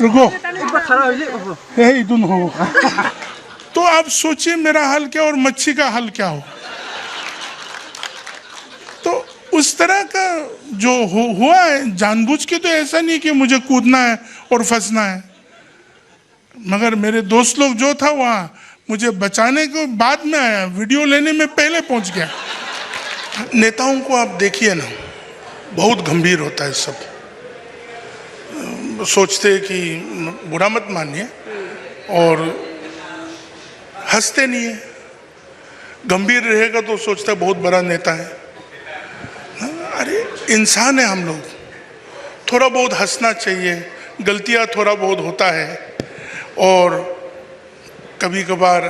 रुको, यही तुम हो। तो आप सोचिए मेरा हाल क्या और मच्छी का हाल क्या हो। तो उस तरह का जो हुआ है, जानबूझ के तो ऐसा नहीं कि मुझे कूदना है और फंसना है, मगर मेरे दोस्त लोग जो था वहाँ मुझे बचाने को बाद में आया, वीडियो लेने में पहले पहुँच गया। नेताओं को आप देखिए ना, बहुत गंभीर होता है सब। सोचते कि बुरा मत मानिए, और हंसते नहीं है। गंभीर रहेगा तो सोचता है बहुत बड़ा नेता है। अरे इंसान है हम लोग, थोड़ा बहुत हंसना चाहिए। गलतियां थोड़ा बहुत होता है और कभी कभार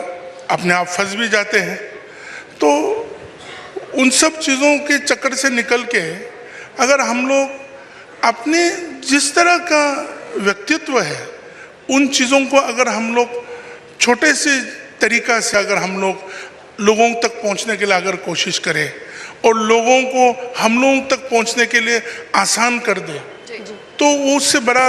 अपने आप फंस भी जाते हैं। तो उन सब चीज़ों के चक्कर से निकल के अगर हम लोग अपने जिस तरह का व्यक्तित्व है उन चीज़ों को अगर हम लोग छोटे से तरीका से अगर हम लोग लोगों तक पहुंचने के लिए अगर कोशिश करें और लोगों को हम लोगों तक पहुंचने के लिए आसान कर दे, तो उससे बड़ा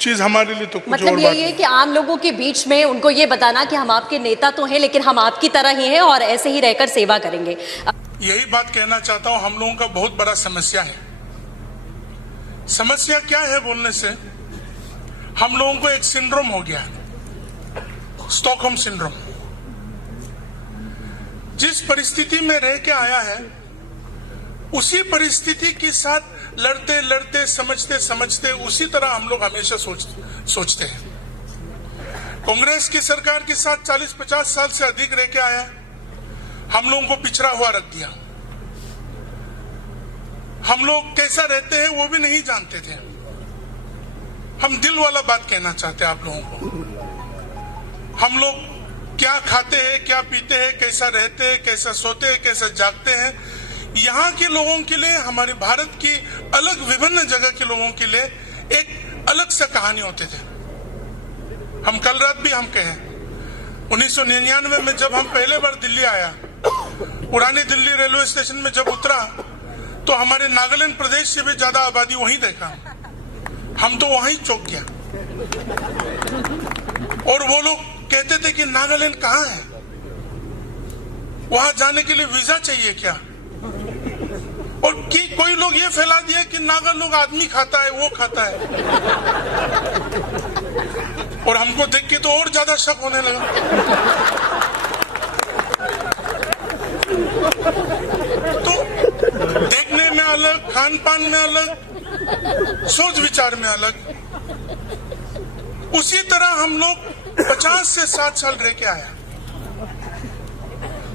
चीज़ हमारे लिए तो कुछ मतलब और यही है कि आम लोगों के बीच में उनको ये बताना कि हम आपके नेता तो हैं लेकिन हम आपकी तरह ही हैं और ऐसे ही रहकर सेवा करेंगे। यही बात कहना चाहता हूं। हम लोगों का बहुत बड़ा समस्या है। समस्या क्या है बोलने से, हम लोगों को एक सिंड्रोम हो गया है, स्टॉकहोम सिंड्रोम। जिस परिस्थिति में रह के आया है उसी परिस्थिति के साथ लड़ते लड़ते समझते समझते उसी तरह हम लोग हमेशा सोचते हैं। कांग्रेस की सरकार के साथ 40-50 साल से अधिक रह के आया, हम लोगों को पिछड़ा हुआ रख दिया। हम लोग कैसा रहते हैं वो भी नहीं जानते थे। हम दिल वाला बात कहना चाहते हैं आप लोगों को। हम लोग क्या खाते हैं, क्या पीते हैं, कैसा रहते हैं, कैसा सोते हैं, कैसा जागते हैं, यहाँ के लोगों के लिए, हमारे भारत की अलग विभिन्न जगह के लोगों के लिए एक अलग सा कहानी होते थे। हम कल रात भी हम कहें 1999 में जब हम पहले बार दिल्ली आया, पुरानी दिल्ली रेलवे स्टेशन में जब उतरा तो हमारे नागालैंड प्रदेश से भी ज्यादा आबादी वहीं देखा। हम तो वहीं चौंक गया और वो लोग कहते थे कि नागालैंड कहाँ है, वहां जाने के लिए वीजा चाहिए क्या। और कि कोई लोग ये फैला दिया कि नागा लोग आदमी खाता है, वो खाता है। और हमको देख के तो और ज्यादा शक होने लगा। तो देखने में अलग, खान पान में अलग, सोच विचार में अलग। उसी तरह हम लोग 50 से 60 साल रह के आया।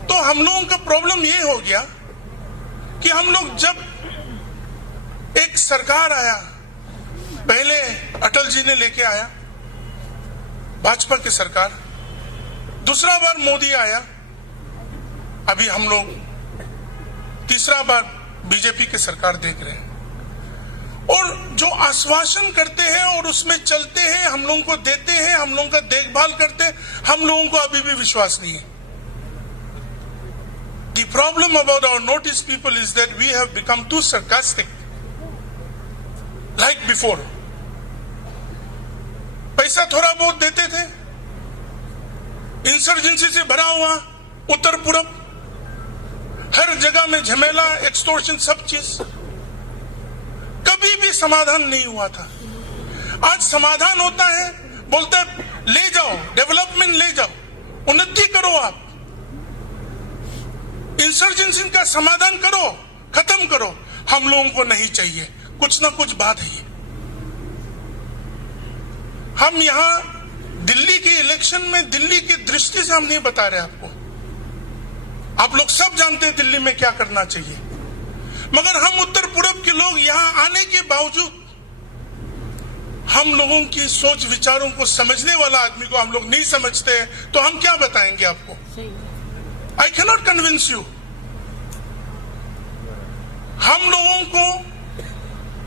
तो हम लोगों का प्रॉब्लम ये हो गया कि हम लोग जब एक सरकार आया, पहले अटल जी ने लेके आया भाजपा की सरकार, दूसरा बार मोदी आया, अभी हम लोग तीसरा बार बीजेपी की सरकार देख रहे हैं। और जो आश्वासन करते हैं और उसमें चलते हैं, हम लोगों को देते हैं, हम लोगों का देखभाल करते हैं, हम लोगों को अभी भी विश्वास नहीं है। The problem about our Northeast people is that we have become too sarcastic. Like before. पैसा थोड़ा बहुत देते थे, इंसर्जेंसी से भरा हुआ उत्तर पूरब, हर जगह में झमेला, एक्सटॉर्शन, सब चीज, कभी भी समाधान नहीं हुआ था। आज समाधान होता है, बोलते हैं ले जाओ, डेवलपमेंट ले जाओ, उन्नति करो, आप इंसर्जेंसी का समाधान करो, खत्म करो। हम लोगों को नहीं चाहिए, कुछ ना कुछ बात है। हम यहां दिल्ली के इलेक्शन में दिल्ली की दृष्टि से हम नहीं बता रहे आपको, आप लोग सब जानते हैं दिल्ली में क्या करना चाहिए। मगर हम उत्तर पूरब के लोग यहां आने के बावजूद हम लोगों की सोच विचारों को समझने वाला आदमी को हम लोग नहीं समझते हैं, तो हम क्या बताएंगे आपको। I cannot convince you. हम लोगों को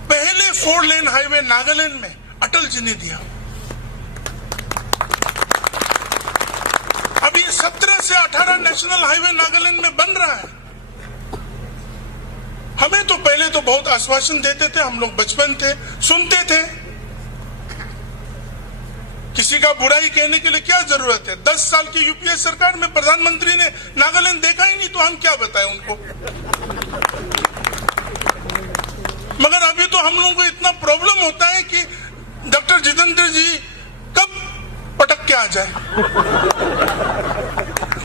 पहले 4 लेन हाईवे नागालैंड में अटल जी ने दिया। अभी 17 से 18 नेशनल हाईवे नागालैंड में बन रहा है। हमें तो पहले तो बहुत आश्वासन देते थे, हम लोग बचपन थे, सुनते थे। किसी का बुराई कहने के लिए क्या जरूरत है? 10 साल की यूपीए सरकार में प्रधानमंत्री ने नागालैंड देखा ही नहीं, तो हम क्या बताएं उनको। मगर अभी तो हम लोगों को इतना प्रॉब्लम होता है कि डॉक्टर जितेंद्र जी कब पटक के आ जाए,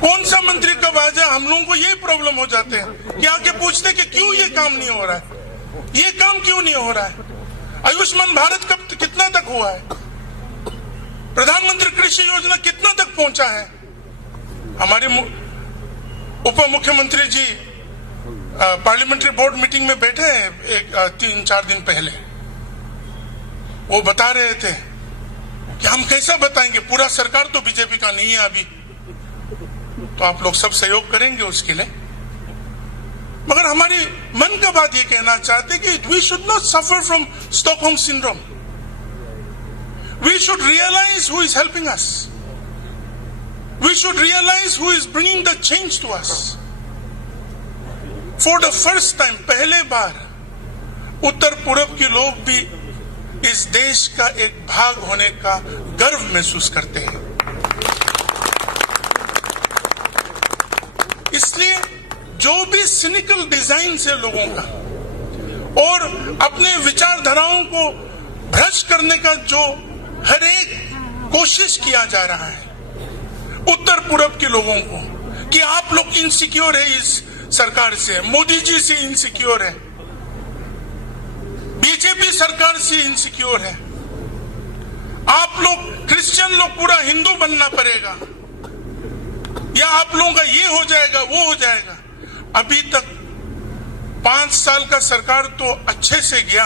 कौन सा मंत्री कब आ जाए, हम लोगों को यही प्रॉब्लम हो जाते हैं कि आके पूछते कि क्यों ये काम नहीं हो रहा है, ये काम क्यों नहीं हो रहा है। आयुष्मान भारत कब कितना तक हुआ है, प्रधानमंत्री कृषि योजना कितना तक पहुंचा है। हमारे उप मुख्यमंत्री जी पार्लियामेंट्री बोर्ड मीटिंग में बैठे हैं 3-4 दिन पहले, वो बता रहे थे कि हम कैसा बताएंगे, पूरा सरकार तो बीजेपी का नहीं है अभी, तो आप लोग सब सहयोग करेंगे उसके लिए। मगर हमारी मन का बात ये कहना चाहते कि we should not suffer from Stockholm syndrome, we should realise who is helping us, we should realise who is bringing the change to us. For the first time, पहले बार उत्तर पूर्व के लोग भी इस देश का एक भाग होने का गर्व महसूस करते हैं। इसलिए जो भी सिनिकल डिजाइन से लोगों का और अपने विचारधाराओं को भ्रष्ट करने का जो हर एक कोशिश किया जा रहा है उत्तर पूर्व के लोगों को, कि आप लोग इनसिक्योर है इस सरकार से, मोदी जी से इनसिक्योर है, बीजेपी सरकार से इनसिक्योर है, आप लोग क्रिश्चियन लोग पूरा हिंदू बनना पड़ेगा, या आप लोगों का ये हो जाएगा वो हो जाएगा। अभी तक 5 साल का सरकार तो अच्छे से गया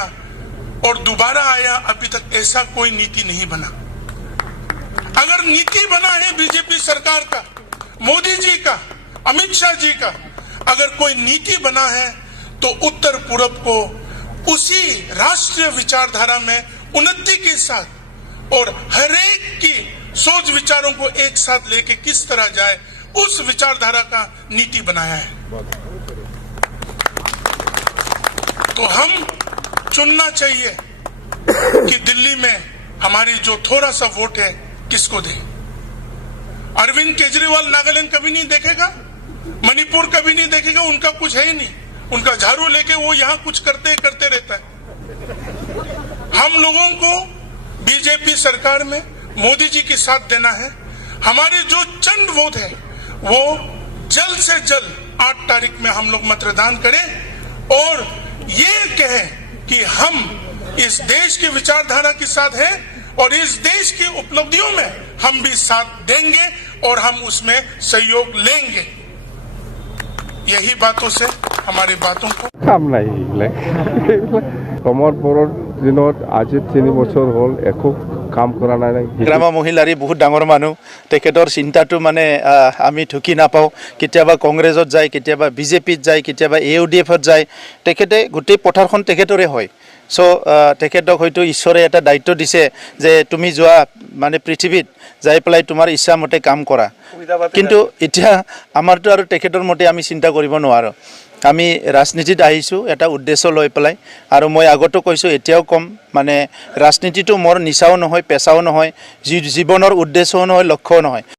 और दोबारा आया, अभी तक ऐसा कोई नीति नहीं बना। अगर नीति बना है बीजेपी सरकार का, मोदी जी का, अमित शाह जी का, अगर कोई नीति बना है तो उत्तर पूर्व को उसी राष्ट्रीय विचारधारा में उन्नति के साथ और हर एक की सोच विचारों को एक साथ लेके किस तरह जाए, उस विचारधारा का नीति बनाया है। तो हम चुनना चाहिए कि दिल्ली में हमारी जो थोड़ा सा वोट है किसको दे। अरविंद केजरीवाल नागालैंड कभी नहीं देखेगा, मणिपुर कभी नहीं देखेगा, उनका कुछ है ही नहीं, उनका झाड़ू लेके वो यहाँ कुछ करते रहता है। हम लोगों को बीजेपी सरकार में मोदी जी के साथ देना है। हमारे जो चंद वोट है वो जल्द से जल्द 8 तारीख में हम लोग मतदान करें और ये कहें कि हम इस देश की विचारधारा के साथ हैं और इस देश की उपलब्धियों में हम भी साथ देंगे और हम उसमें सहयोग लेंगे। यही बातों से हमारी बातों को কাম নাই কমৰ পৰৰ দিনত আজি 3 বছৰ হ'ল একো কাম কৰা নাই। গ্ৰাম্য মহিলাৰী বহুত ডাঙৰ মানুহ, তেখেতৰ চিন্তাটো মানে আমি ঢুকি নাপাওঁ। কেতিয়াবা কংগ্ৰেছত যায়, কেতিয়াবা বিজেপিত যায়, কেতিয়াবা AUDFত যায়, তেখেতে গোটেই পথাৰখন তেখেতৰে হয়। চ' তেখেতক হয়তো ঈশ্বৰে এটা দায়িত্ব দিছে যে তুমি যোৱা মানে পৃথিৱীত যাই পেলাই তোমাৰ ইচ্ছামতে কাম কৰা। কিন্তু এতিয়া আমাৰতো আৰু তেখেতৰ মতে আমি চিন্তা কৰিব নোৱাৰোঁ। আমি ৰাজনীতিত আহিছোঁ এটা উদ্দেশ্য লৈ পেলাই, আৰু মই আগতো কৈছোঁ এতিয়াও ক'ম, মানে ৰাজনীতিটো মোৰ নিচাও নহয়, পেচাও নহয়, জীৱনৰ উদ্দেশ্যও নহয়, লক্ষ্যও নহয়।